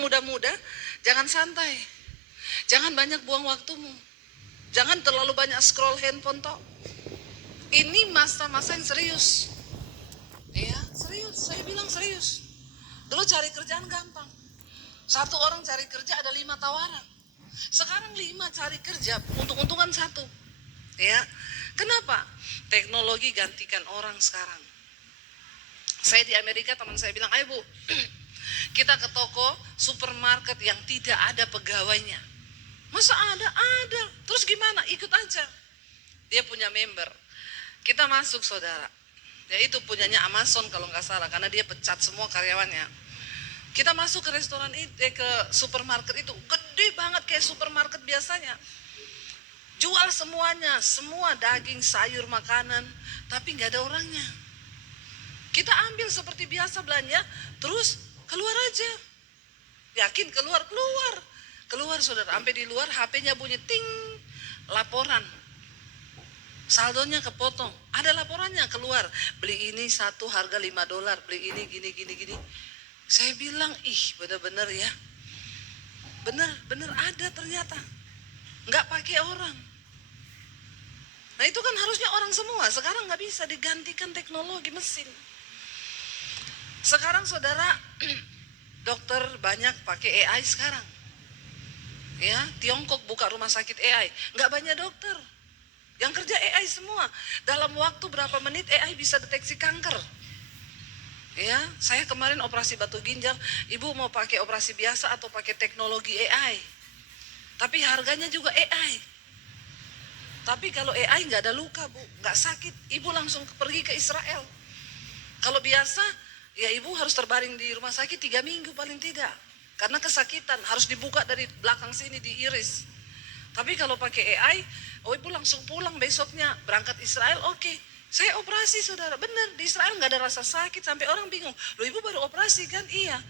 yang muda-muda, jangan santai. Jangan banyak buang waktumu. Jangan terlalu banyak scroll handphone toh. Ini masa-masa yang serius. Ya, serius. Saya bilang serius. Dulu cari kerjaan gampang. Satu orang cari kerja ada 5 tawaran. Sekarang 5 cari kerja, untung-untungan 1. Ya, kenapa? Teknologi gantikan orang sekarang. Saya di Amerika, teman saya bilang, ayo Bu, kita ke toko supermarket yang tidak ada pegawainya. Masa ada? Ada. Terus gimana? Ikut aja. Dia punya member. Kita masuk saudara. Ya itu punyanya Amazon kalau nggak salah, karena dia pecat semua karyawannya. Kita masuk ke restoran itu, ke supermarket itu, gede banget kayak supermarket biasanya. Jual semuanya, semua daging, sayur, makanan, tapi nggak ada orangnya. Kita ambil seperti biasa belanja, terus keluar aja. Yakin keluar saudara. Sampai di luar HP-nya bunyi ting, laporan. Saldonya kepotong. Ada laporannya keluar. Beli ini satu harga $5, beli ini gini. Saya bilang, bener-bener ya. Bener ada ternyata. Nggak pakai orang. Nah itu kan harusnya orang semua. Sekarang nggak bisa, digantikan teknologi mesin. Sekarang saudara, dokter banyak pakai AI sekarang. Ya, Tiongkok buka rumah sakit AI. Nggak banyak dokter. Yang kerja AI semua. Dalam waktu berapa menit AI bisa deteksi kanker. Ya, saya kemarin operasi batu ginjal. Ibu mau pakai operasi biasa atau pakai teknologi AI? Tapi harganya juga AI. Tapi kalau AI nggak ada luka Bu, nggak sakit, ibu langsung pergi ke Israel. Kalau biasa, ya ibu harus terbaring di rumah sakit 3 minggu paling tidak. Karena kesakitan, harus dibuka dari belakang sini, diiris. Tapi kalau pakai AI, ibu langsung pulang besoknya, berangkat Israel, oke. Saya operasi saudara, bener, di Israel nggak ada rasa sakit, sampai orang bingung. Loh ibu baru operasi kan? Iya.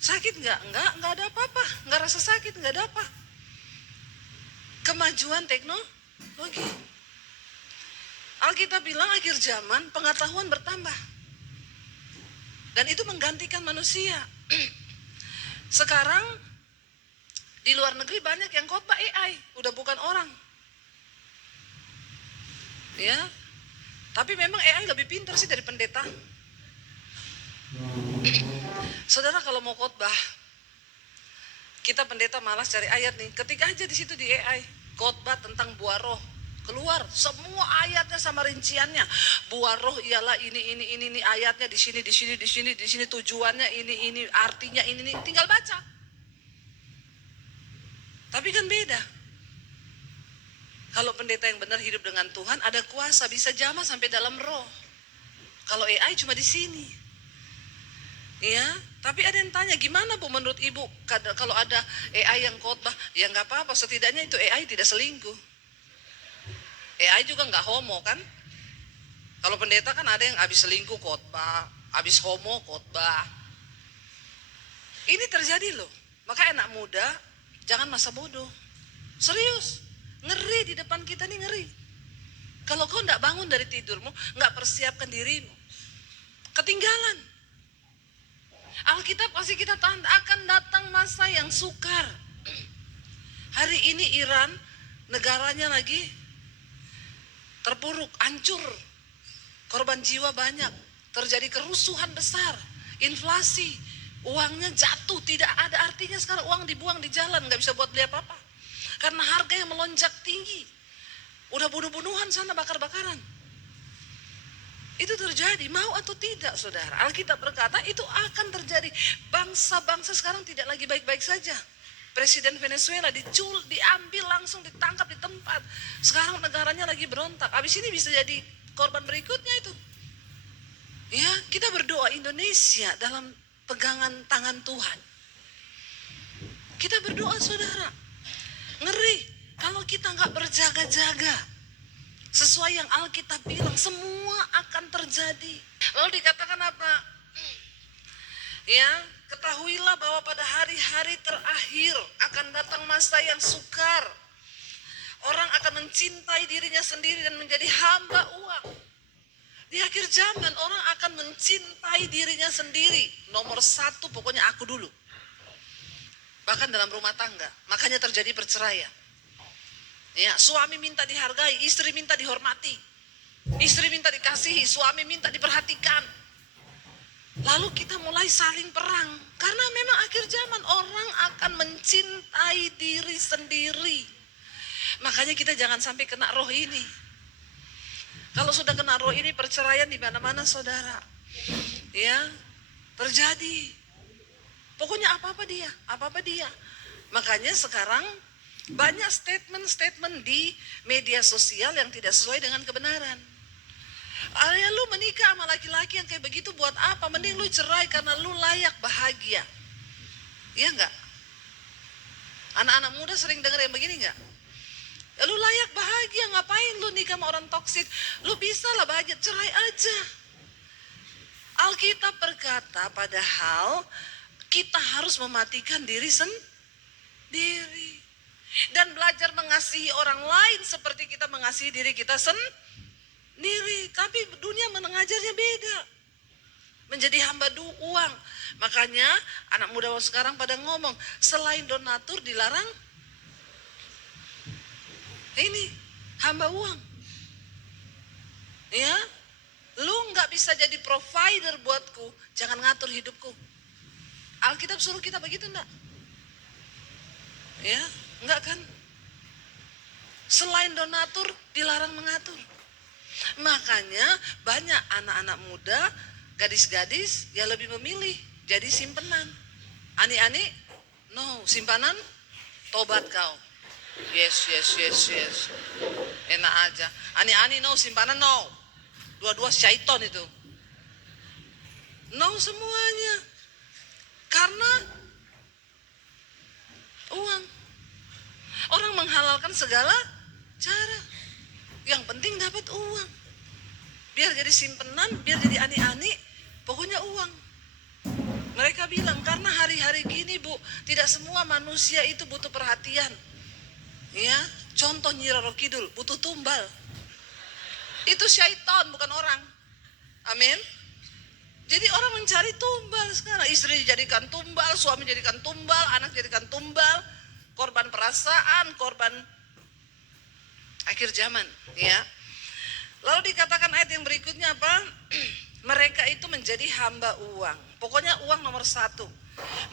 Sakit nggak? Nggak ada apa-apa, nggak rasa sakit, nggak ada apa. Kemajuan teknologi. Alkitab bilang akhir zaman pengetahuan bertambah. Dan itu menggantikan manusia. Sekarang di luar negeri banyak yang khotbah AI, udah bukan orang. Ya. Tapi memang AI lebih pintar sih dari pendeta. Saudara kalau mau khotbah, kita pendeta malas cari ayat nih. Ketik aja di situ di AI, khotbah tentang buah roh. Keluar semua ayatnya sama rinciannya. Buah roh ialah ini ayatnya di sini tujuannya ini artinya ini tinggal baca. Tapi kan beda. Kalau pendeta yang benar hidup dengan Tuhan, ada kuasa bisa jamah sampai dalam roh. Kalau AI cuma di sini. Ya, tapi ada yang tanya, gimana Bu menurut Ibu kalau ada AI yang khotbah? Ya nggak apa-apa, setidaknya itu AI tidak selingkuh. AI juga nggak homo kan? Kalau pendeta kan ada yang habis selingkuh khotbah, habis homo khotbah. Ini terjadi loh. Maka anak muda jangan masa bodoh. Serius, ngeri di depan kita nih, ngeri. Kalau kau nggak bangun dari tidurmu, nggak persiapkan dirimu, ketinggalan. Alkitab kasih kita tanda akan datang masa yang sukar. Hari ini Iran, negaranya lagi terpuruk, hancur. Korban jiwa banyak, terjadi kerusuhan besar, inflasi, uangnya jatuh, tidak ada artinya sekarang uang dibuang di jalan, nggak bisa buat beli apa-apa. Karena harga yang melonjak tinggi. Udah bunuh-bunuhan sana, bakar-bakaran. Itu terjadi, mau atau tidak saudara. Alkitab berkata itu akan terjadi. Bangsa-bangsa sekarang tidak lagi baik-baik saja. Presiden Venezuela diambil langsung, ditangkap di tempat. Sekarang negaranya lagi berontak. Habis ini bisa jadi korban berikutnya itu. Ya, kita berdoa Indonesia dalam pegangan tangan Tuhan. Kita berdoa saudara. Ngeri kalau kita nggak berjaga-jaga. Sesuai yang Alkitab bilang, semua akan terjadi. Lalu dikatakan apa? Ya, ketahuilah bahwa pada hari-hari terakhir akan datang masa yang sukar. Orang akan mencintai dirinya sendiri dan menjadi hamba uang. Di akhir zaman orang akan mencintai dirinya sendiri. Nomor 1 pokoknya aku dulu. Bahkan dalam rumah tangga, makanya terjadi perceraian. Ya, suami minta dihargai, istri minta dihormati. Istri minta dikasihi, suami minta diperhatikan. Lalu kita mulai saling perang. Karena memang akhir zaman orang akan mencintai diri sendiri. Makanya kita jangan sampai kena roh ini. Kalau sudah kena roh ini, perceraian di mana-mana saudara. Ya, terjadi. Pokoknya apa-apa dia. Makanya sekarang banyak statement-statement di media sosial yang tidak sesuai dengan kebenaran. Ya lu menikah sama laki-laki yang kayak begitu buat apa? Mending lu cerai karena lu layak bahagia. Iya enggak? Anak-anak muda sering dengar yang begini enggak? Ya, lu layak bahagia, ngapain lu nikah sama orang toksik? Lu bisa lah bahagia, cerai aja. Alkitab berkata padahal kita harus mematikan diri sendiri. Dan belajar mengasihi orang lain seperti kita mengasihi diri kita sendiri. Tapi dunia mengajarnya beda. Menjadi hamba uang. Makanya anak muda sekarang pada ngomong, selain donatur dilarang ini hamba uang. Ya, lu nggak bisa jadi provider buatku, jangan ngatur hidupku. Alkitab suruh kita begitu enggak? Ya, enggak kan? Selain donatur dilarang mengatur. Makanya banyak anak-anak muda, gadis-gadis yang lebih memilih jadi simpenan. Ani-ani, no, simpanan, tobat kau. Yes. Enak aja. Ani-ani no, simpanan no. Dua-dua syaiton itu. No semuanya. Karena uang. Orang menghalalkan segala cara. Yang penting dapat uang. Biar jadi simpenan, biar jadi ani-ani, pokoknya uang. Mereka bilang karena hari-hari gini Bu, tidak semua manusia itu butuh perhatian. Ya, contoh Nyi Roro Kidul butuh tumbal. Itu syaitan bukan orang. Amin. Jadi orang mencari tumbal sekarang. Istri dijadikan tumbal, suami dijadikan tumbal, anak dijadikan tumbal. Korban perasaan, korban akhir zaman. Ya. Lalu dikatakan ayat yang berikutnya apa? Mereka itu menjadi hamba uang. Pokoknya uang nomor satu.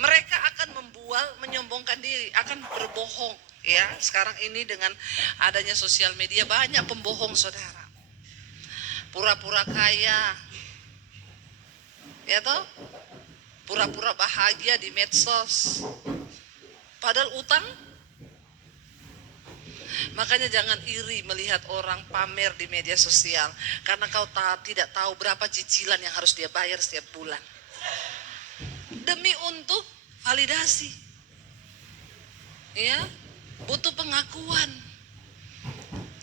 Mereka akan membual, menyombongkan diri, akan berbohong. Ya, sekarang ini dengan adanya sosial media banyak pembohong saudara. Pura-pura kaya. Ya toh? Pura-pura bahagia di medsos. Padahal utang. Makanya jangan iri melihat orang pamer di media sosial. Karena kau tidak tahu berapa cicilan yang harus dia bayar setiap bulan. Demi untuk validasi. Ya, butuh pengakuan.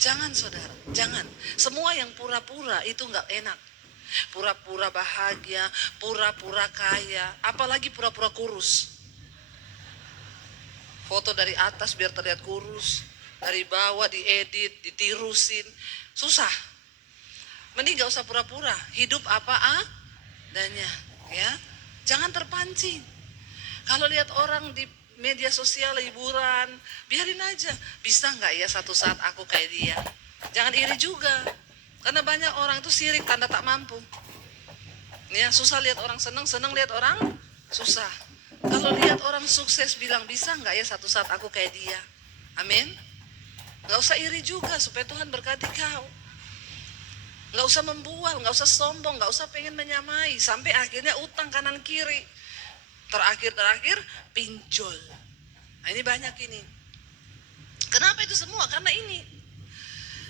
Jangan saudara, jangan. Semua yang pura-pura itu nggak enak. Pura-pura bahagia, pura-pura kaya, apalagi pura-pura kurus. Foto dari atas biar terlihat kurus, dari bawah diedit, ditirusin, susah. Mending nggak usah pura-pura, hidup apa adanya, ya. Jangan terpancing. Kalau lihat orang di media sosial liburan, biarin aja. Bisa nggak ya satu saat aku kayak dia? Jangan iri juga, karena banyak orang itu sirik tanda tak mampu. Ya, susah lihat orang senang lihat orang susah. Kalau lihat orang sukses bilang bisa nggak ya satu saat aku kayak dia? Amin. Nggak usah iri juga supaya Tuhan berkati kau. Nggak usah membual, nggak usah sombong, nggak usah pengen menyamai sampai akhirnya utang kanan kiri. Terakhir pinjol. Nah ini banyak ini. Kenapa itu semua? Karena ini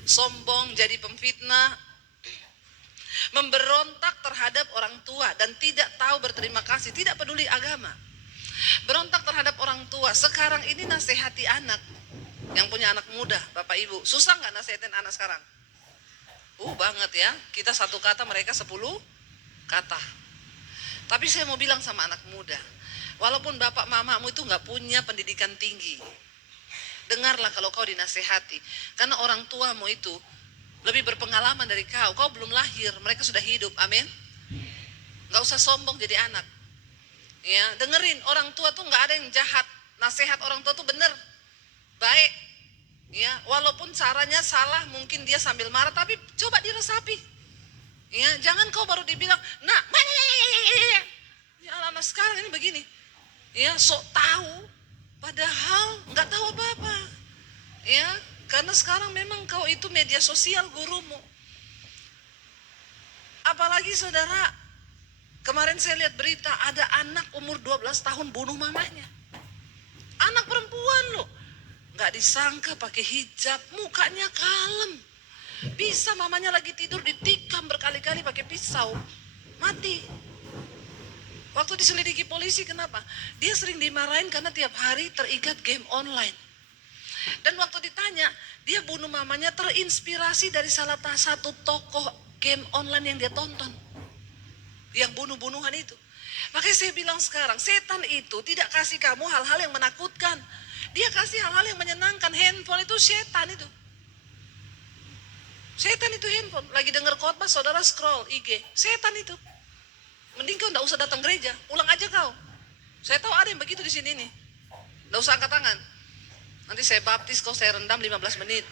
sombong, jadi pemfitnah, memberontak terhadap orang tua dan tidak tahu berterima kasih, tidak peduli agama. Berontak terhadap orang tua. Sekarang ini nasihati anak yang punya anak muda, Bapak Ibu. Susah nggak nasihatin anak sekarang? Banget ya. Kita satu kata, mereka 10 kata. Tapi saya mau bilang sama anak muda, walaupun bapak mamamu itu nggak punya pendidikan tinggi, dengarlah kalau kau dinasehati. Karena orang tuamu itu lebih berpengalaman dari kau. Kau belum lahir, mereka sudah hidup. Amin. Nggak usah sombong jadi anak. Ya, dengerin, orang tua tuh nggak ada yang jahat. nasihat orang tua tuh bener, baik. Ya, walaupun caranya salah, mungkin dia sambil marah, tapi coba diresapi. Ya, jangan kau baru dibilang, nak, ya anak-anak sekarang ini begini. Ya, sok tahu, padahal nggak tahu apa-apa. Ya, karena sekarang memang kau itu media sosial gurumu. Apalagi saudara, kemarin saya lihat berita ada anak umur 12 tahun bunuh mamanya. Anak perempuan loh. Nggak disangka pakai hijab, mukanya kalem. Bisa mamanya lagi tidur ditikam berkali-kali pakai pisau. Mati. Waktu diselidiki polisi, kenapa? Dia sering dimarahin karena tiap hari terikat game online. Dan waktu ditanya, dia bunuh mamanya terinspirasi dari salah satu tokoh game online yang dia tonton. Yang bunuh-bunuhan itu. Makanya saya bilang sekarang, setan itu tidak kasih kamu hal-hal yang menakutkan. Dia kasih hal-hal yang menyenangkan. Handphone itu setan itu. Setan itu handphone. Lagi dengar khotbah, saudara scroll IG. Setan itu. Mending kau tidak usah datang gereja. Pulang aja kau. Saya tahu ada yang begitu di sini nih. Tidak usah angkat tangan. Nanti saya baptis kau, saya rendam 15 menit.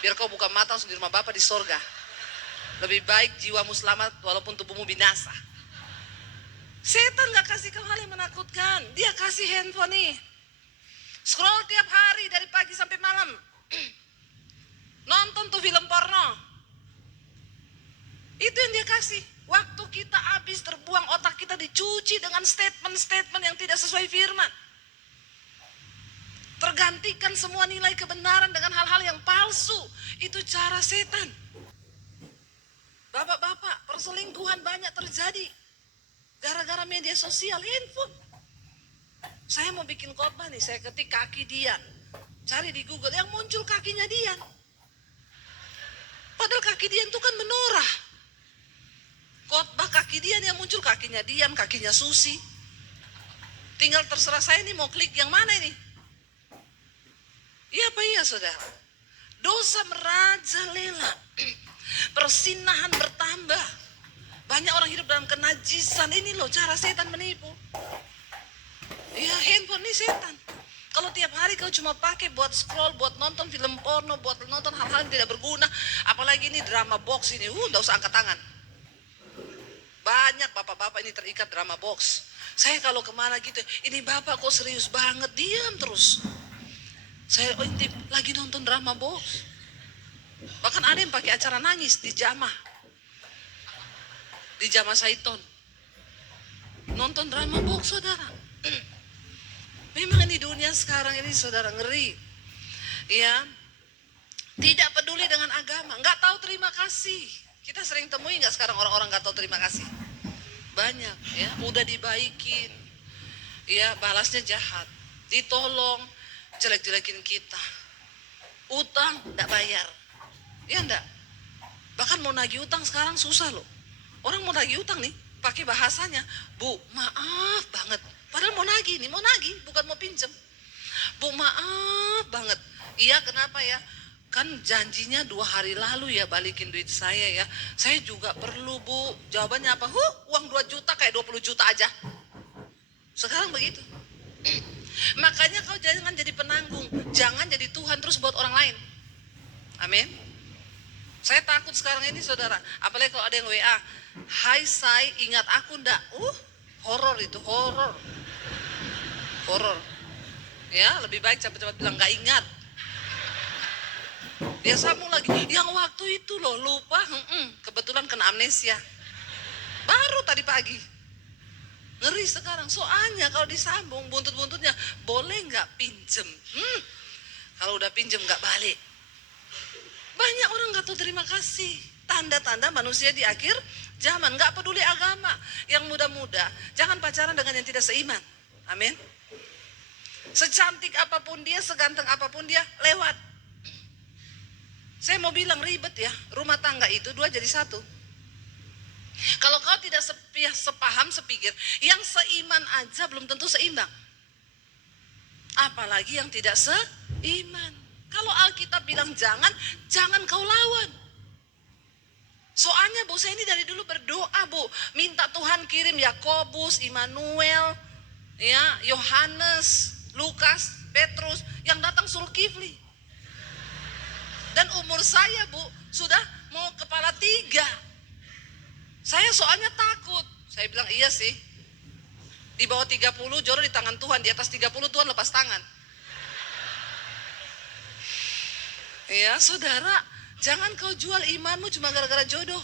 Biar kau buka mata langsung di rumah Bapa di sorga. Lebih baik jiwamu selamat walaupun tubuhmu binasa. Setan gak kasih kau hal yang menakutkan. Dia kasih handphone nih. Scroll tiap hari dari pagi sampai malam. Nonton tuh film porno. Itu yang dia kasih. Waktu kita habis terbuang, otak kita dicuci dengan statement-statement yang tidak sesuai firman. Tergantikan semua nilai kebenaran dengan hal-hal yang palsu. Itu cara setan. Bapak-bapak, perselingkuhan banyak terjadi gara-gara media sosial, handphone. Saya mau bikin khotbah nih, saya ketik kaki Dian. Cari di Google, yang muncul kakinya Dian. Padahal kaki Dian itu kan menorah. Khotbah kaki Dian, yang muncul kakinya Dian, kakinya Susi. Tinggal terserah saya nih mau klik yang mana ini. Iya apa iya saudara? Dosa merajalela. Persinahan bertambah. Banyak orang hidup dalam kenajisan. Ini loh cara setan menipu. Ya, handphone ini setan. Kalau tiap hari kau cuma pakai buat scroll, buat nonton film porno, buat nonton hal-hal yang tidak berguna, apalagi ini drama box ini, nggak usah angkat tangan. Banyak bapak-bapak ini terikat drama box. Saya kalau kemana gitu, ini bapak kok serius banget, diam terus. Saya ini lagi nonton drama box. Bahkan ada yang pakai acara nangis di Jamah Saiton. Nonton drama box saudara. Memang ini dunia sekarang ini saudara ngeri. Ya. Tidak peduli dengan agama, nggak tahu terima kasih. Kita sering temui nggak sekarang orang-orang nggak tahu terima kasih? Banyak ya, udah dibaikin. Ya, balasnya jahat. Ditolong, jelek-jelekin kita. Utang nggak bayar. Ya enggak? Bahkan mau nagih utang sekarang susah loh. Orang mau nagih utang nih, pakai bahasanya, Bu, maaf banget. Padahal mau nagih nih, bukan mau pinjem. Bu, maaf banget. Iya, kenapa ya? Kan janjinya 2 hari lalu ya balikin duit saya ya. Saya juga perlu, Bu. Jawabannya apa? Uang 2 juta kayak 20 juta aja. Sekarang begitu. Makanya kau jangan jadi penanggung. Jangan jadi Tuhan terus buat orang lain. Amin. Saya takut sekarang ini saudara. Apalagi kalau ada yang WA. Hai Say, ingat aku ndak? Horor itu, horor. Ya, lebih baik cepat-cepat bilang gak ingat. Dia sambung lagi, yang waktu itu loh lupa, kebetulan kena amnesia. Baru tadi pagi. Ngeri sekarang, soalnya kalau disambung buntut-buntutnya, boleh gak pinjem? Kalau udah pinjem gak balik. Banyak orang gak tahu terima kasih. Tanda-tanda manusia di akhir zaman, gak peduli agama. Yang muda-muda, jangan pacaran dengan yang tidak seiman. Amin. Secantik apapun dia, seganteng apapun dia, lewat. Saya mau bilang ribet ya, rumah tangga itu 2 jadi 1. Kalau kau tidak sepaham, sepikir, yang seiman aja belum tentu seimbang. Apalagi yang tidak seiman. Kalau Alkitab bilang jangan kau lawan. Soalnya Bu, saya ini dari dulu berdoa Bu, minta Tuhan kirim Yakobus, Immanuel, Ya, Yohanes, Lukas, Petrus yang datang Zulkifli. Dan umur saya, Bu, sudah mau kepala 3. Saya soalnya takut. Saya bilang iya sih. Di bawah 30 jodoh di tangan Tuhan, di atas 30 Tuhan lepas tangan. Ya, saudara, jangan kau jual imanmu cuma gara-gara jodoh.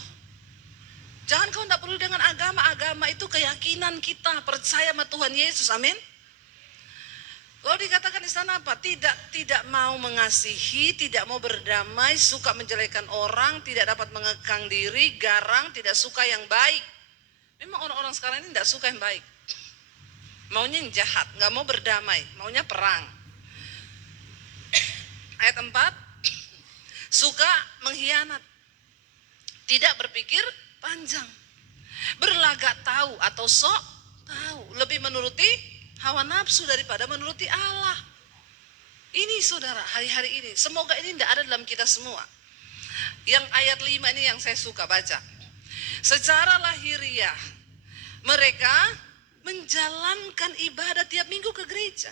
Jangan kau tidak perlu dengan agama. Agama itu keyakinan kita percaya sama Tuhan Yesus. Amin. Lalu dikatakan di sana apa? Tidak mau mengasihi, tidak mau berdamai, suka menjelekan orang, tidak dapat mengekang diri, garang, tidak suka yang baik. Memang orang-orang sekarang ini tidak suka yang baik. Maunya yang jahat, nggak mau berdamai, maunya perang. Ayat 4, suka mengkhianat, tidak berpikir panjang, berlagak tahu atau sok tahu, lebih menuruti hawa nafsu daripada menuruti Allah. Ini saudara, hari-hari ini, semoga ini tidak ada dalam kita semua. Yang ayat 5 ini yang saya suka baca. Secara lahiriah mereka menjalankan ibadah tiap minggu ke gereja,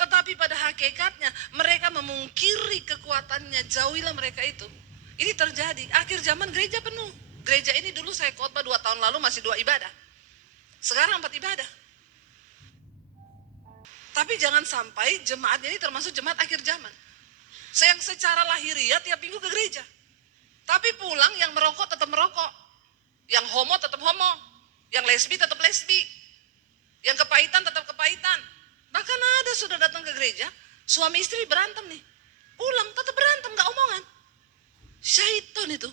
tetapi pada hakikatnya mereka memungkiri kekuatannya. Jauhilah mereka itu. Ini terjadi, akhir zaman gereja penuh. Gereja ini dulu saya khotbah 2 tahun lalu masih 2 ibadah, sekarang 4 ibadah. Tapi jangan sampai jemaat ini termasuk jemaat akhir zaman. Yang secara lahiriah tiap minggu ke gereja, tapi pulang yang merokok tetap merokok, yang homo tetap homo, yang lesbi tetap lesbi, yang kepahitan tetap kepahitan. Bahkan ada sudah datang ke gereja, suami istri berantem nih, pulang tetap berantem, gak omongan. Syaitan itu.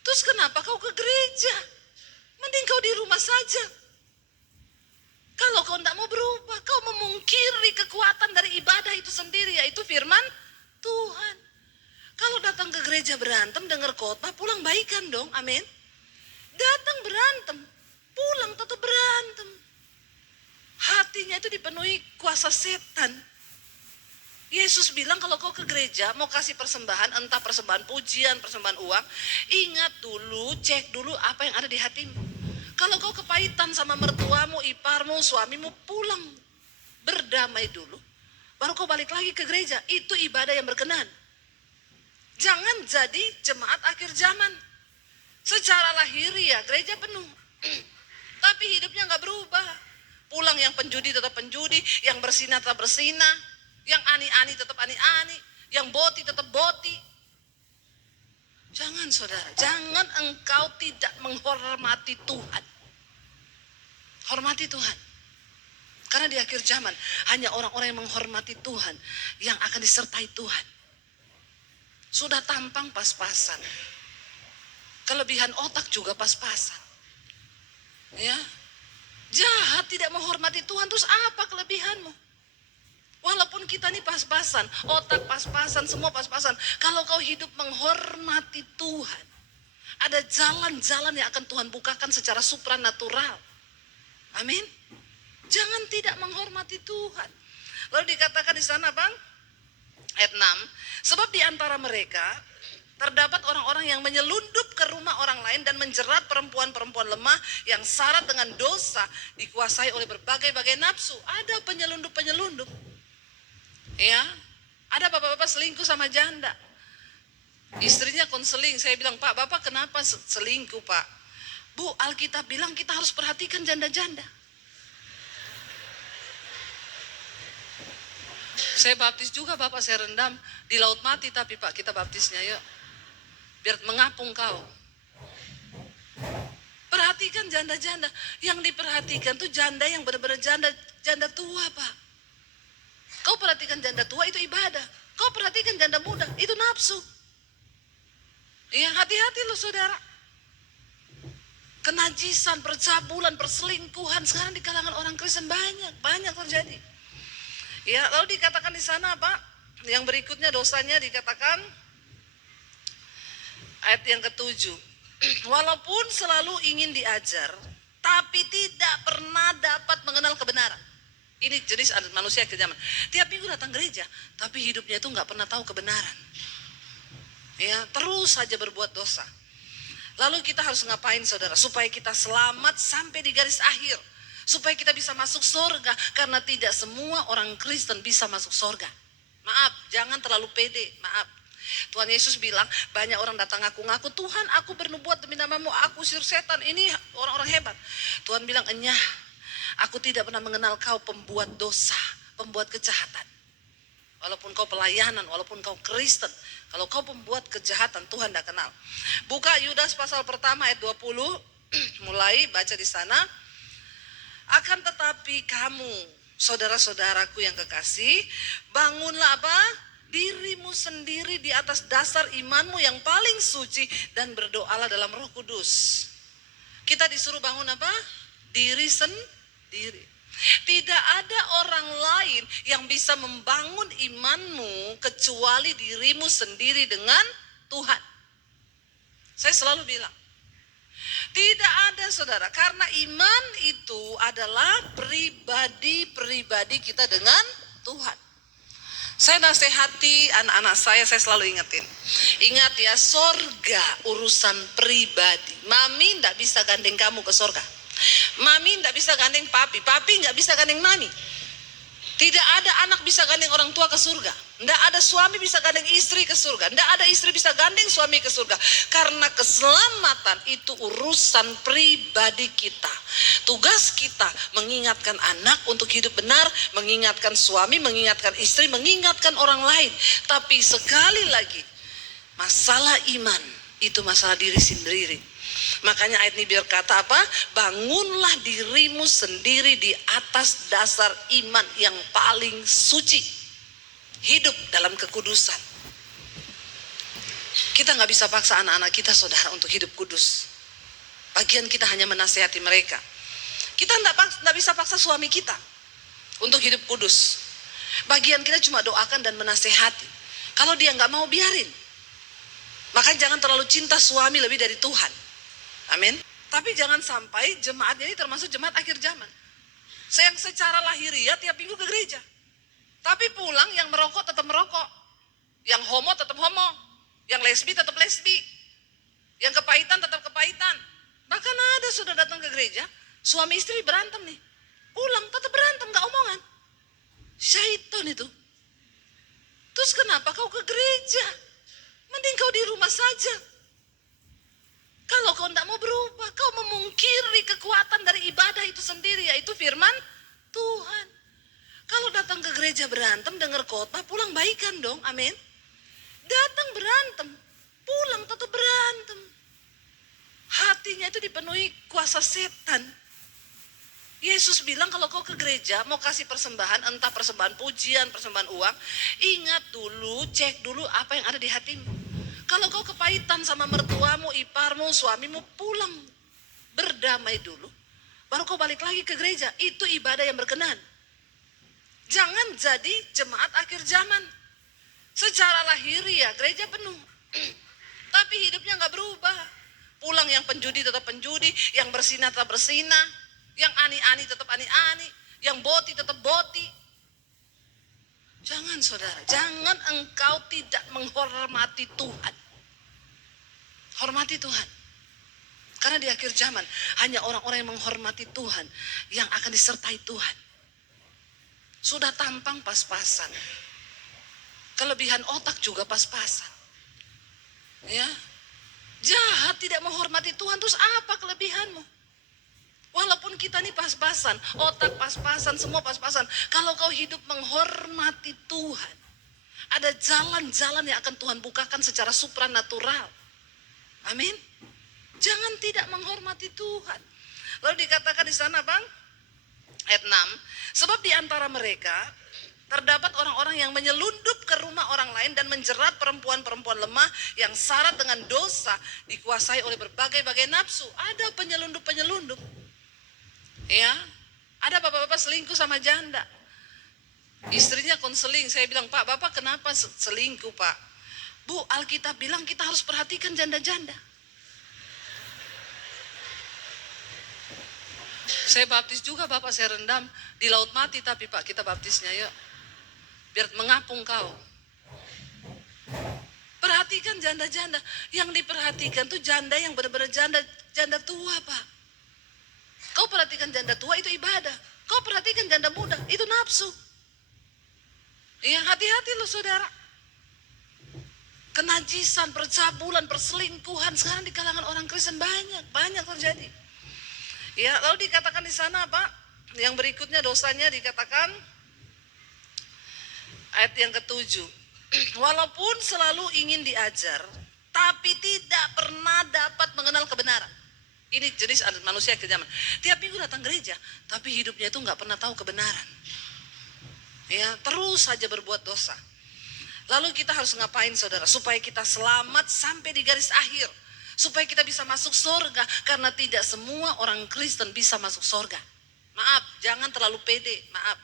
Terus kenapa kau ke gereja? Mending kau di rumah saja. Kalau kau tidak mau berubah, kau memungkiri kekuatan dari ibadah itu sendiri, yaitu firman Tuhan. Kalau datang ke gereja berantem, dengar khotbah, pulang baikan dong, amin. Datang berantem, pulang tetap berantem. Hatinya itu dipenuhi kuasa setan. Yesus bilang kalau kau ke gereja mau kasih persembahan, entah persembahan pujian, persembahan uang, ingat dulu, cek dulu apa yang ada di hatimu. Kalau kau kepahitan sama mertuamu, iparmu, suamimu, pulang berdamai dulu, baru kau balik lagi ke gereja. Itu ibadah yang berkenan. Jangan jadi jemaat akhir zaman. Secara lahiriah gereja penuh, tapi hidupnya nggak berubah. Pulang yang penjudi tetap penjudi, yang bersinah tetap bersinah, yang ani-ani tetap ani-ani, yang boti tetap boti. Jangan saudara, jangan engkau tidak menghormati Tuhan. Hormati Tuhan. Karena di akhir zaman hanya orang-orang yang menghormati Tuhan yang akan disertai Tuhan. Sudah tampang pas-pasan, kelebihan otak juga pas-pasan. Ya, jahat tidak menghormati Tuhan, terus apa kelebihanmu? Walaupun kita ini pas-pasan, otak pas-pasan, semua pas-pasan. Kalau kau hidup menghormati Tuhan, ada jalan-jalan yang akan Tuhan bukakan secara supranatural. Amin. Jangan tidak menghormati Tuhan. Lalu dikatakan di sana, Bang, ayat 6, sebab di antara mereka terdapat orang-orang yang menyelundup ke rumah orang lain dan menjerat perempuan-perempuan lemah yang syarat dengan dosa, dikuasai oleh berbagai-bagai nafsu. Ada penyelundup-penyelundup. Ya, ada bapak-bapak selingkuh sama janda. Istrinya konseling, saya bilang, Pak, Bapak kenapa selingkuh, Pak? Bu, Alkitab bilang kita harus perhatikan janda-janda. Saya baptis juga, Bapak, saya rendam di laut mati, tapi Pak kita baptisnya yuk, biar mengapung kau. Perhatikan janda-janda. Yang diperhatikan tuh janda yang benar-benar janda tua, Pak. Kau perhatikan janda tua itu ibadah. Kau perhatikan janda muda itu nafsu. Ya, hati-hati loh saudara. Kenajisan, percabulan, perselingkuhan sekarang di kalangan orang Kristen banyak terjadi. Ya, lalu dikatakan di sana Pak, yang berikutnya dosanya dikatakan ayat yang ke-7. Walaupun selalu ingin diajar, tapi tidak pernah dapat mengenal kebenaran. Ini jenis manusia akhir zaman. Tiap minggu datang gereja, tapi hidupnya itu nggak pernah tahu kebenaran. Ya, terus saja berbuat dosa. Lalu kita harus ngapain saudara? Supaya kita selamat sampai di garis akhir. supaya kita bisa masuk surga. Karena tidak semua orang Kristen bisa masuk surga. Maaf, jangan terlalu pede, maaf. Tuhan Yesus bilang, banyak orang datang ngaku-ngaku, Tuhan aku bernubuat demi namamu, aku usir setan, ini orang-orang hebat. Tuhan bilang, enyah, aku tidak pernah mengenal kau pembuat dosa, pembuat kejahatan. Walaupun kau pelayanan, walaupun kau Kristen, kalau kau pembuat kejahatan, Tuhan tidak kenal. Buka Yudas pasal pertama ayat 20, mulai baca di sana. Akan tetapi kamu, saudara-saudaraku yang kekasih, bangunlah apa? Dirimu sendiri di atas dasar imanmu yang paling suci dan berdoalah dalam Roh Kudus. Kita disuruh bangun apa? Diri sendiri. Tidak ada orang lain yang bisa membangun imanmu kecuali dirimu sendiri dengan Tuhan. Saya selalu bilang, tidak ada saudara, karena iman itu adalah pribadi kita dengan Tuhan. Saya nasihati anak-anak saya selalu ingetin. Ingat ya, sorga urusan pribadi. Mami tidak bisa gandeng kamu ke sorga. Mami tidak bisa gandeng papi nggak bisa gandeng mami. Tidak ada anak bisa gandeng orang tua ke surga. Tidak ada suami bisa gandeng istri ke surga. Tidak ada istri bisa gandeng suami ke surga. Karena keselamatan itu urusan pribadi kita. Tugas kita mengingatkan anak untuk hidup benar, mengingatkan suami, mengingatkan istri, mengingatkan orang lain. Tapi sekali lagi, masalah iman itu masalah diri sendiri. Makanya ayat ini berkata apa? Bangunlah dirimu sendiri di atas dasar iman yang paling suci. Hidup dalam kekudusan. Kita nggak bisa paksa anak-anak kita saudara untuk hidup kudus. Bagian kita hanya menasihati mereka. Kita nggak bisa paksa suami kita untuk hidup kudus. Bagian kita cuma doakan dan menasehati. Kalau dia nggak mau, biarin. Makanya jangan terlalu cinta suami lebih dari Tuhan. Amin. Tapi jangan sampai jemaat ini termasuk jemaat akhir zaman. Yang secara lahiriah tiap minggu ke gereja. Tapi pulang yang merokok tetap merokok. Yang homo tetap homo. Yang lesbi tetap lesbi. Yang kepahitan tetap kepahitan. Bahkan ada sudah datang ke gereja, suami istri berantem nih. Pulang tetap berantem, gak omongan. Syaitan itu. Terus kenapa kau ke gereja? Mending kau di rumah saja. Kalau kau tidak mau berubah, kau memungkiri kekuatan dari ibadah itu sendiri, yaitu firman Tuhan. Kalau datang ke gereja berantem, dengar khotbah, pulang baikan dong, amin. Datang berantem, pulang tetap berantem. Hatinya itu dipenuhi kuasa setan. Yesus bilang kalau kau ke gereja mau kasih persembahan, entah persembahan pujian, persembahan uang, ingat dulu, cek dulu apa yang ada di hatimu. Kalau kau kepahitan sama mertuamu, iparmu, suamimu, pulang berdamai dulu. Baru kau balik lagi ke gereja. Itu ibadah yang berkenan. Jangan jadi jemaat akhir zaman. Secara lahiriah gereja penuh. Tapi hidupnya gak berubah. Pulang yang penjudi tetap penjudi, yang bersinah tetap bersinah, yang ani-ani tetap ani-ani, yang boti tetap boti. Jangan saudara, jangan engkau tidak menghormati Tuhan. Hormati Tuhan. Karena di akhir zaman hanya orang-orang yang menghormati Tuhan yang akan disertai Tuhan. Sudah tampang pas-pasan. Kelebihan otak juga pas-pasan. Ya. Jahat tidak menghormati Tuhan, terus apa kelebihanmu? Walaupun kita ini pas-pasan, otak pas-pasan, semua pas-pasan. Kalau kau hidup menghormati Tuhan, ada jalan-jalan yang akan Tuhan bukakan secara supranatural. Amin. Jangan tidak menghormati Tuhan. Lalu dikatakan di sana bang, ayat 6. Sebab di antara mereka terdapat orang-orang yang menyelundup ke rumah orang lain dan menjerat perempuan-perempuan lemah yang syarat dengan dosa, dikuasai oleh berbagai-bagai nafsu. Ada penyelundup-penyelundup. Ya, ada bapak-bapak selingkuh sama janda. Istrinya konseling, saya bilang, Pak, Bapak kenapa selingkuh, Pak? Bu, Alkitab bilang kita harus perhatikan janda-janda. Saya baptis juga, Bapak, saya rendam di laut mati, tapi Pak, kita baptisnya yuk. Biar mengapung kau. Perhatikan janda-janda. Yang diperhatikan tuh janda yang benar-benar janda tua, Pak. Kau perhatikan janda tua itu ibadah. Kau perhatikan janda muda itu nafsu. Ya, hati-hati loh saudara. Kenajisan, percabulan, perselingkuhan sekarang di kalangan orang Kristen banyak terjadi. Ya, lalu dikatakan di sana apa? Yang berikutnya dosanya dikatakan ayat yang ke-7. Walaupun selalu ingin diajar, tapi tidak pernah dapat mengenal kebenaran. Ini jenis manusia kejaman. Tiap minggu datang gereja, tapi hidupnya itu nggak pernah tahu kebenaran. Ya, terus saja berbuat dosa. Lalu kita harus ngapain saudara? Supaya kita selamat sampai di garis akhir. Supaya kita bisa masuk surga. Karena tidak semua orang Kristen bisa masuk surga. Maaf, jangan terlalu pede. Maaf.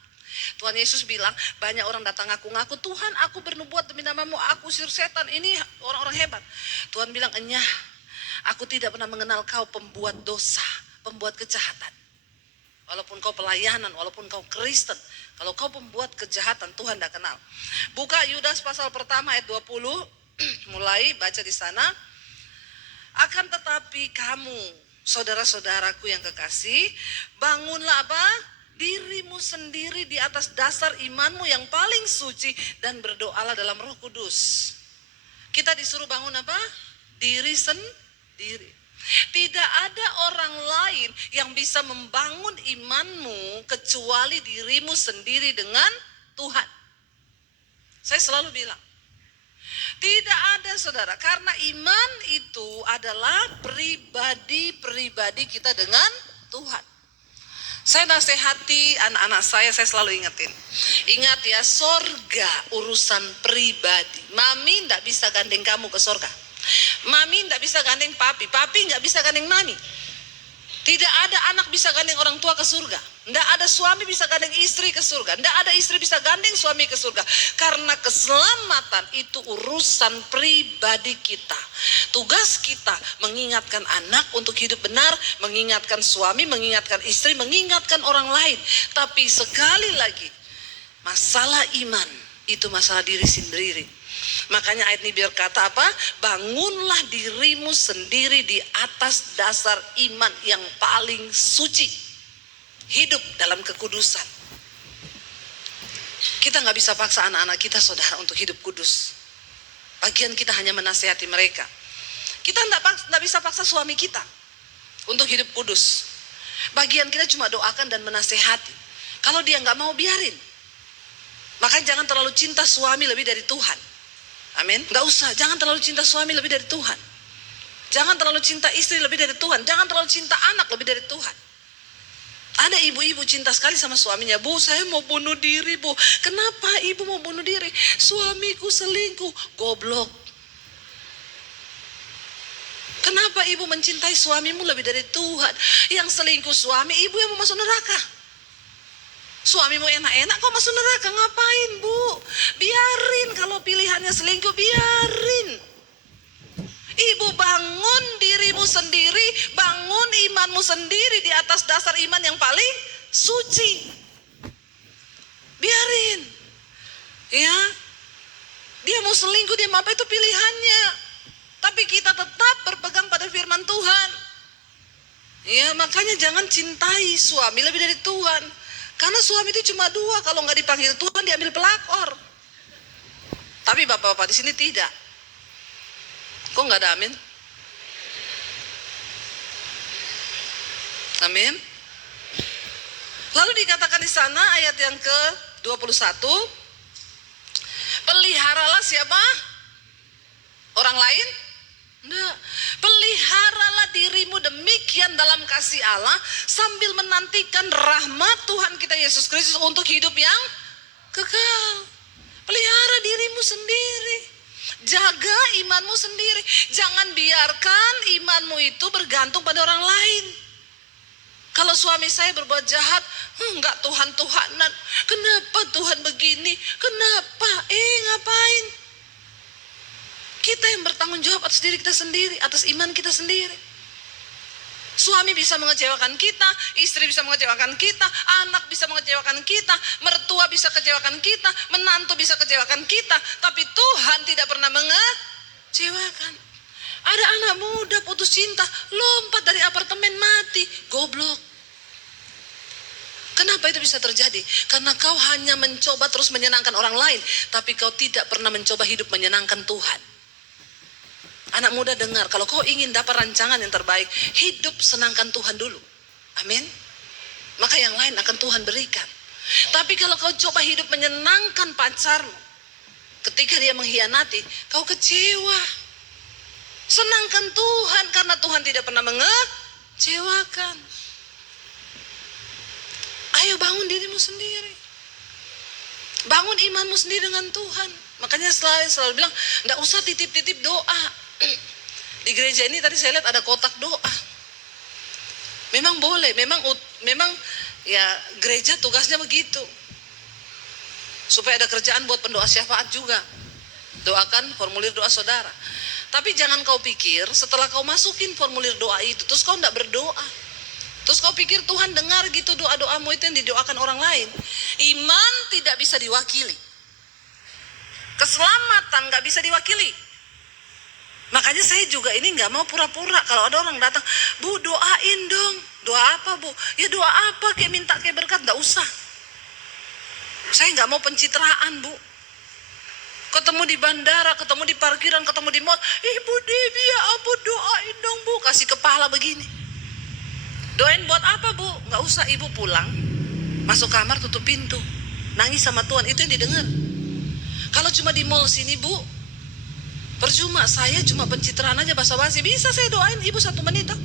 Tuhan Yesus bilang, banyak orang datang ngaku-ngaku, Tuhan aku bernubuat demi namamu, aku usir setan. Ini orang-orang hebat. Tuhan bilang, enyah, aku tidak pernah mengenal kau pembuat dosa, pembuat kejahatan. Walaupun kau pelayanan, walaupun kau Kristen, kalau kau pembuat kejahatan, Tuhan tidak kenal. Buka Yudas pasal pertama ayat 20, mulai baca di sana. Akan tetapi kamu, saudara-saudaraku yang kekasih, bangunlah apa? Dirimu sendiri di atas dasar imanmu yang paling suci dan berdoalah dalam Roh Kudus. Kita disuruh bangun apa? Diri sendiri. Tidak ada orang lain yang bisa membangun imanmu kecuali dirimu sendiri dengan Tuhan. Saya selalu bilang, tidak ada saudara, karena iman itu adalah pribadi kita dengan Tuhan. Saya nasihati anak-anak saya selalu ingetin. Ingat ya, sorga urusan pribadi. Mami tidak bisa gandeng kamu ke sorga. Mami tidak bisa gandeng papi. Papi tidak bisa gandeng mami. Tidak ada anak bisa gandeng orang tua ke surga. Tidak ada suami bisa gandeng istri ke surga. Tidak ada istri bisa gandeng suami ke surga. Karena keselamatan itu urusan pribadi kita. Tugas kita mengingatkan anak untuk hidup benar, mengingatkan suami, mengingatkan istri, mengingatkan orang lain. Tapi sekali lagi, masalah iman itu masalah diri sendiri. Makanya ayat ini berkata apa? Bangunlah dirimu sendiri di atas dasar iman yang paling suci. Hidup dalam kekudusan. Kita gak bisa paksa anak-anak kita saudara untuk hidup kudus. Bagian kita hanya menasihati mereka. Kita gak bisa paksa suami kita untuk hidup kudus. Bagian kita cuma doakan dan menasihati. Kalau dia gak mau, biarin. Makanya jangan terlalu cinta suami lebih dari Tuhan. Amin. Gak usah, jangan terlalu cinta suami lebih dari Tuhan. Jangan terlalu cinta istri lebih dari Tuhan. Jangan terlalu cinta anak lebih dari Tuhan. Ada ibu-ibu cinta sekali sama suaminya. Bu, saya mau bunuh diri, Bu. Kenapa ibu mau bunuh diri? Suamiku selingkuh. Goblok. Kenapa ibu mencintai suamimu lebih dari Tuhan? Yang selingkuh suami, ibu yang mau masuk neraka. Suamimu enak-enak kok masuk neraka, ngapain Bu? Biarin, kalau pilihannya selingkuh, biarin. Ibu bangun dirimu sendiri, bangun imanmu sendiri di atas dasar iman yang paling suci. Biarin. Ya. Dia mau selingkuh, dia mau apa, itu pilihannya. Tapi kita tetap berpegang pada firman Tuhan. Ya, makanya jangan cintai suami lebih dari Tuhan. Karena suami itu cuma dua, kalau nggak dipanggil Tuhan diambil pelakor. Tapi bapak-bapak di sini tidak. Kok nggak ada amin? Amin. Lalu dikatakan di sana ayat yang ke-21, peliharalah siapa? Orang lain? Enggak. Peliharalah dirimu demikian dalam kasih Allah sambil menantikan rahmat Tuhan kita Yesus Kristus untuk hidup yang kekal. Pelihara dirimu sendiri. Jaga imanmu sendiri. Jangan biarkan imanmu itu bergantung pada orang lain. Kalau suami saya berbuat jahat, enggak Tuhan-Tuhanan. Kenapa Tuhan begini? Kenapa? Ngapain? Kita yang bertanggung jawab atas diri kita sendiri, atas iman kita sendiri. Suami bisa mengecewakan kita, istri bisa mengecewakan kita, anak bisa mengecewakan kita, mertua bisa kecewakan kita, menantu bisa kecewakan kita, tapi Tuhan tidak pernah mengecewakan. Ada anak muda putus cinta, lompat dari apartemen mati, goblok. Kenapa itu bisa terjadi? Karena kau hanya mencoba terus menyenangkan orang lain, tapi kau tidak pernah mencoba hidup menyenangkan Tuhan. Anak muda dengar, kalau kau ingin dapat rancangan yang terbaik, hidup senangkan Tuhan dulu. Amin. Maka yang lain akan Tuhan berikan. Tapi kalau kau coba hidup menyenangkan pacarmu, ketika dia mengkhianati, kau kecewa. Senangkan Tuhan, karena Tuhan tidak pernah mengecewakan. Ayo bangun dirimu sendiri. Bangun imanmu sendiri dengan Tuhan. Makanya selalu bilang, enggak usah titip-titip doa. Di gereja ini tadi saya lihat ada kotak doa. Memang boleh, memang ya gereja tugasnya begitu. Supaya ada kerjaan buat pendoa syafaat juga. Doakan formulir doa saudara. Tapi jangan kau pikir setelah kau masukin formulir doa itu, terus kau enggak berdoa. Terus kau pikir Tuhan dengar gitu doa-doamu itu yang didoakan orang lain. Iman tidak bisa diwakili. Keselamatan gak bisa diwakili. Makanya saya juga ini gak mau pura-pura. Kalau ada orang datang, Bu doain dong. Doa apa Bu? Ya doa apa, kayak minta kayak berkat, gak usah. Saya gak mau pencitraan Bu. Ketemu di bandara, ketemu di parkiran, ketemu di mall, Ibu Devi ya ampun doain dong Bu. Kasih kepala begini. Doain buat apa Bu? Gak usah, ibu pulang, masuk kamar, tutup pintu, nangis sama Tuhan, itu yang didengar. Kalau cuma di mall sini Bu, percuma, saya cuma pencitraan aja basa-basi. Bisa saya doain ibu 1 menit toh.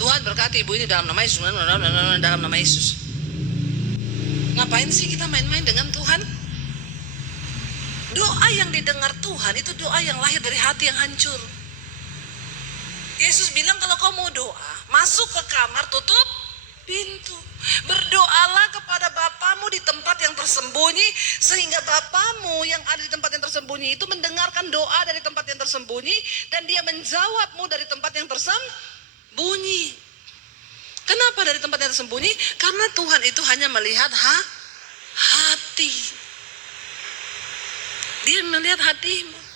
Tuhan berkati ibu ini dalam nama Yesus, dalam nama Yesus. Ngapain sih kita main-main dengan Tuhan? Doa yang didengar Tuhan itu doa yang lahir dari hati yang hancur. Yesus bilang kalau kau mau doa, masuk ke kamar, tutup pintu. Berdoalah kepada Bapamu di tempat yang tersembunyi, sehingga Bapamu yang ada di tempat yang tersembunyi itu mendengarkan doa dari tempat yang tersembunyi, dan dia menjawabmu dari tempat yang tersembunyi. Kenapa dari tempat yang tersembunyi? Karena Tuhan itu hanya melihat hati. Dia melihat hatimu.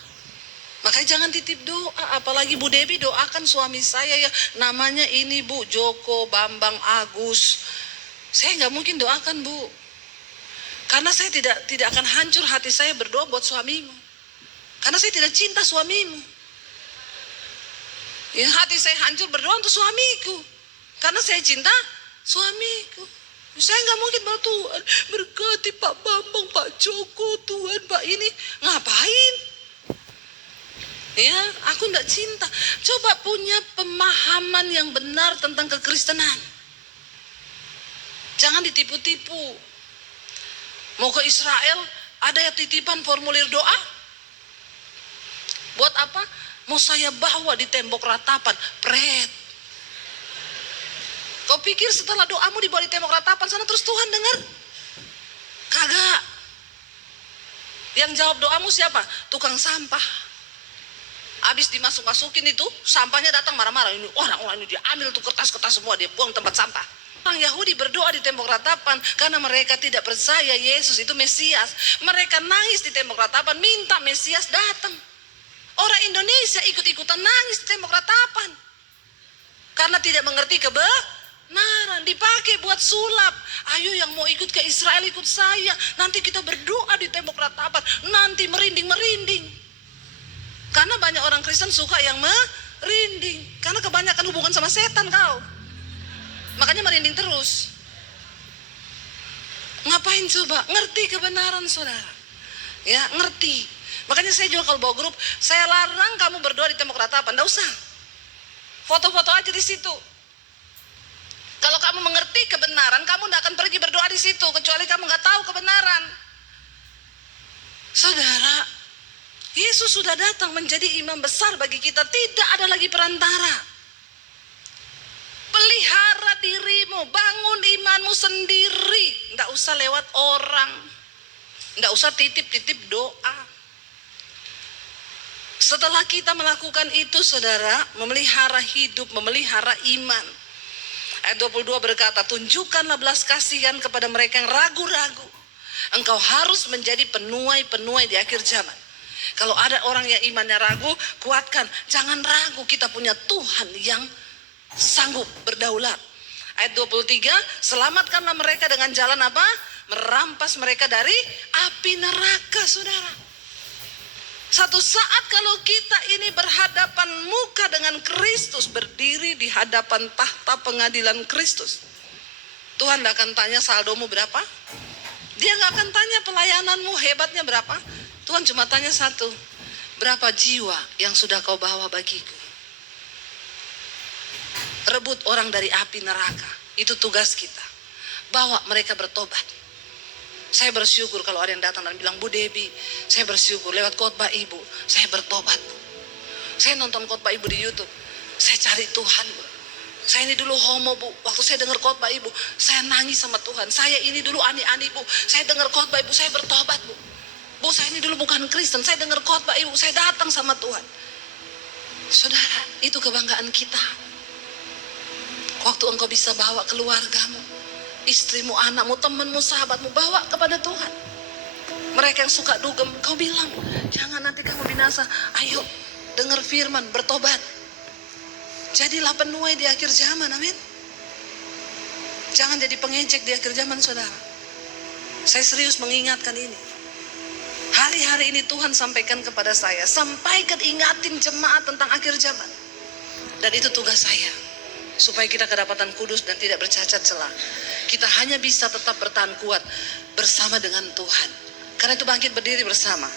Makanya jangan titip doa, apalagi Bu Devi doakan suami saya ya namanya ini Bu Joko, Bambang, Agus. Saya nggak mungkin doakan Bu, karena saya tidak akan hancur hati saya berdoa buat suamimu, karena saya tidak cinta suamimu. Ya hati saya hancur berdoa untuk suamiku, karena saya cinta suamiku. Saya nggak mungkin bahwa Tuhan berkati Pak Bambang, Pak Joko, Tuhan Pak ini ngapain? Ya, aku enggak cinta. Coba punya pemahaman yang benar tentang kekristenan. Jangan ditipu-tipu. Mau ke Israel, ada ya titipan formulir doa? Buat apa? Mau saya bawa di tembok ratapan, pret. Kau pikir setelah doamu dibawa di tembok ratapan sana terus Tuhan dengar? Kagak. Yang jawab doamu siapa? Tukang sampah. Habis dimasuk-masukin itu, sampahnya datang marah-marah. Ini orang-orang ini dia ambil tuh kertas-kertas semua, dia buang tempat sampah. Orang Yahudi berdoa di tembok ratapan karena mereka tidak percaya Yesus itu Mesias. Mereka nangis di tembok ratapan, minta Mesias datang. Orang Indonesia ikut-ikutan nangis di tembok ratapan karena tidak mengerti kebenaran. Dipakai buat sulap. Ayo yang mau ikut ke Israel ikut saya. Nanti kita berdoa di tembok ratapan. Nanti merinding-merinding. Karena banyak orang Kristen suka yang merinding. Karena kebanyakan hubungan sama setan kau. Makanya merinding terus. Ngapain coba? Ngerti kebenaran saudara. Ya ngerti. Makanya saya juga kalau bawa grup, saya larang kamu berdoa di tembok ratapan. Nggak usah. Foto-foto aja di situ. Kalau kamu mengerti kebenaran, kamu nggak akan pergi berdoa di situ. Kecuali kamu nggak tahu kebenaran. Saudara, Yesus sudah datang menjadi imam besar bagi kita. Tidak ada lagi perantara. Pelihara dirimu, bangun imanmu sendiri. Tidak usah lewat orang. Tidak usah titip-titip doa. Setelah kita melakukan itu saudara, memelihara hidup, memelihara iman. Ayat 22 berkata, tunjukkanlah belas kasihan kepada mereka yang ragu-ragu. Engkau harus menjadi penuai-penuai di akhir zaman. Kalau ada orang yang imannya ragu, kuatkan. Jangan ragu, kita punya Tuhan yang sanggup berdaulat. Ayat 23, selamatkanlah mereka dengan jalan apa? Merampas mereka dari api neraka, saudara. Satu saat kalau kita ini berhadapan muka dengan Kristus, berdiri di hadapan tahta pengadilan Kristus, Tuhan tidak akan tanya saldomu berapa. Dia nggak akan tanya pelayananmu hebatnya berapa. Tuhan cuma tanya satu, berapa jiwa yang sudah kau bawa bagiku. Rebut orang dari api neraka, itu tugas kita. Bawa mereka bertobat. Saya bersyukur kalau ada yang datang dan bilang, Bu Debbie, saya bersyukur lewat khotbah Ibu, saya bertobat. Saya nonton khotbah Ibu di YouTube, saya cari Tuhan, Bu. Saya ini dulu homo, Bu. Waktu saya dengar khotbah Ibu, saya nangis sama Tuhan. Saya ini dulu ani-ani, Bu. Saya dengar khotbah Ibu, saya bertobat, Bu. Bu, saya ini dulu bukan Kristen, saya dengar khotbah Ibu, saya datang sama Tuhan. Saudara, itu kebanggaan kita. Waktu engkau bisa bawa keluargamu, istrimu, anakmu, temanmu, sahabatmu, bawa kepada Tuhan. Mereka yang suka dugem, kau bilang, jangan nanti kamu binasa. Ayo, dengar firman, bertobat. Jadilah penuai di akhir zaman, amin. Jangan jadi pengejek di akhir zaman, saudara. Saya serius mengingatkan ini. Hari-hari ini Tuhan sampaikan kepada saya, sampaikan, ingatin jemaat tentang akhir zaman. Dan itu tugas saya, supaya kita kedapatan kudus dan tidak bercacat celah. Kita hanya bisa tetap bertahan kuat bersama dengan Tuhan. Karena itu bangkit berdiri bersama.